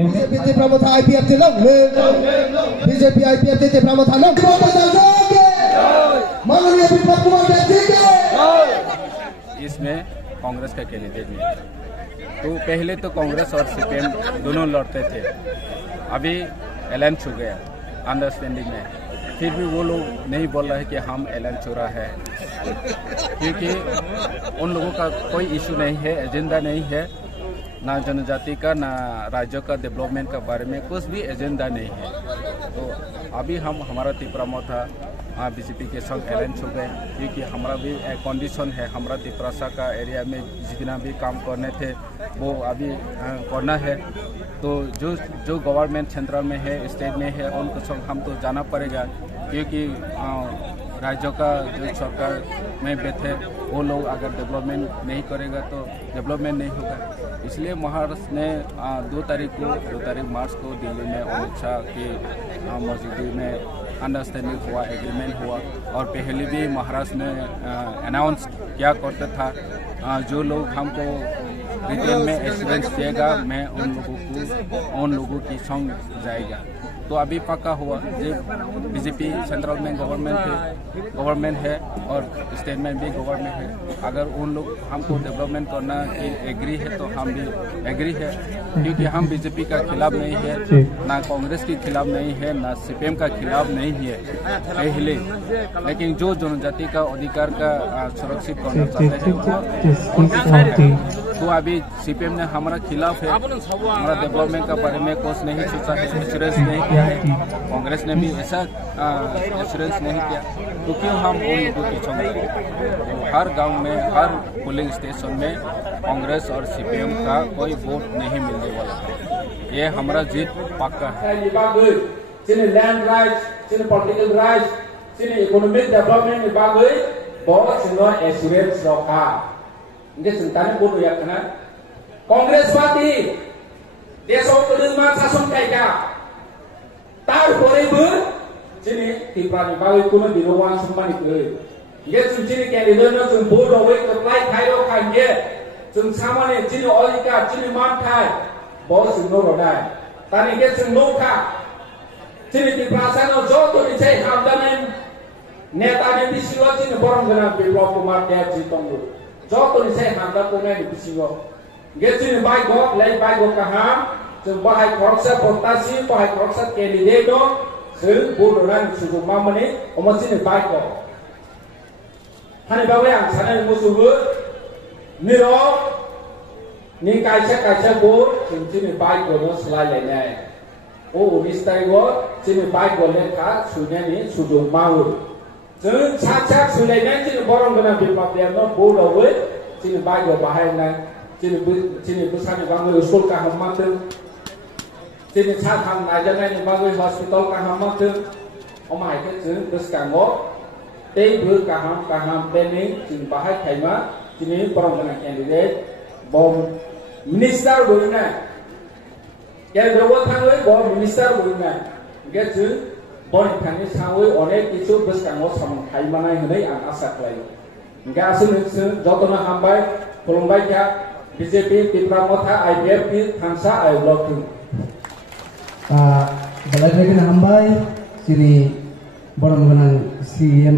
BJP Pramoda IPF Tilong BJP IPF Pramoda Long माननीय विप्लव कुमार जी के इसमें कांग्रेस का कैंडिडेट नहीं। तो पहले तो कांग्रेस और सीपीएम दोनों लड़ते थे, अभी ऐलान छू गया अंडरस्टैंडिंग में। फिर भी वो लोग नहीं बोल रहे कि हम ऐलान छुड़ा है, क्योंकि उन लोगों का कोई इशू नहीं है, एजेंडा नहीं है, ना जनजाति का ना राज्यों का डेवलपमेंट का बारे में कुछ भी एजेंडा नहीं है। तो अभी हमारा त्रिपुरा मोथा बीजेपी के संग ऐलान छू गए, क्योंकि हमारा भी एक कंडीशन है, हमारा त्रिपुरा का एरिया में जितना भी काम करने थे वो अभी करना है। तो जो गवर्नमेंट सेंट्रल में है, स्टेट में है, उनको संग हम तो जाना पड़ेगा, क्योंकि राज्यों का जो सरकार में बैठे वो लोग अगर डेवलपमेंट नहीं करेगा तो डेवलपमेंट नहीं होगा। इसलिए महाराष्ट्र ने 2 तारीख मार्च को दिल्ली में अमित शाह की मौजूदगी में अंडरस्टैंडिंग हुआ, एग्रीमेंट हुआ। और पहले भी महाराष्ट्र ने अनाउंस क्या करता था, जो लोग हमको रिटेन में एश्योरेंस देगा मैं उन लोगों की संग जाएगा। तो अभी पक्का हुआ, जो बीजेपी सेंट्रल में गवर्नमेंट है और स्टेट में भी गवर्नमेंट है। अगर उन लोग हमको डेवलपमेंट करना की एग्री है तो हम भी एग्री है, क्योंकि हम बीजेपी का खिलाफ नहीं है, ना कांग्रेस के खिलाफ नहीं है, ना सीपीएम का खिलाफ नहीं है पहले। लेकिन जो जनजाति का अधिकार का सुरक्षित करना चाहते हैं तो अभी सीपीएम ने हमारा खिलाफ है, हमारा डेवलपमेंट का बारे में कुछ नहीं सोचा है, एश्योरेंस नहीं किया है। कांग्रेस ने भी ऐसा एश्योरेंस नहीं किया, तो क्यों हम उन लोगों की संग? हर गांव में, हर पोलिंग स्टेशन में कांग्रेस और सीपीएम का कोई वोट नहीं मिलने वाला है। ये हमारा जीत पक्का है। Land rights, political rights, economic development बहुत एश्योरेंस रखा कांग्रेस पार्टी देशों शासन खायगा त्रिपुरानि बागै कोनो दिनवान सम्मानित कैंडिडेट जों भोट होवे कप्लाय खायो खाइए जों सामान्य अधिकार मान थाय बहुत जों रोडाय तानि के जों नोखा त्रिपुरा सानो जो तो निचे हामदाने नेता ने बिसिङाव बरम गोनां विप्लव कुमार जी दंगो जो तो निचे हामदा कोने बिसिङाव गेजिन बाइगो लै बाइगो काहाम जों बाहाय खरसा पटासि बाहाय खरसा कैंडिडेट दं जों बड'लेण्ड सुजुग मामनि अमसिनि बाइगो हानि बावै आं सानो मोसौबो निरो नि कायसा बो जों दिनै बाइगोनो सोलायलायनाय ओ 19 तारिखआव जोंनि बाइगो लेखा सुनायनि सुजुग मावो जों साक सोलायनाय जों बरम गोनां बिमाफोरनो बड'आवै जों बाइगो बाहायनाय जोंनि बोसानि बागै स्कुल गाहाममांदों जोंनि साथाम नाजानायनि बागै हस्पिटाल गाहाममांदों अमायके जों गोसोखाङो दैबो गाहाम बेनि जों बाहाय थाइमा दिनै बरम गोनां कैंडिडेट बम मिनिस्टार बोना केन्द्रआव थाङै बम मिनिस्टार बोना गे जों बनि थांनि सावै अनेक किछु गोसोखाङो सामोन थाइमानाय होनै आं आसा खालामो गासैनो जों जतन हामबाय खुलुमबाय था बीजेपी त्रिपुरा मोथा आईपीएफ की थांसा आयब्लक बलाय हामबाय श्री बरम गोनां सीएम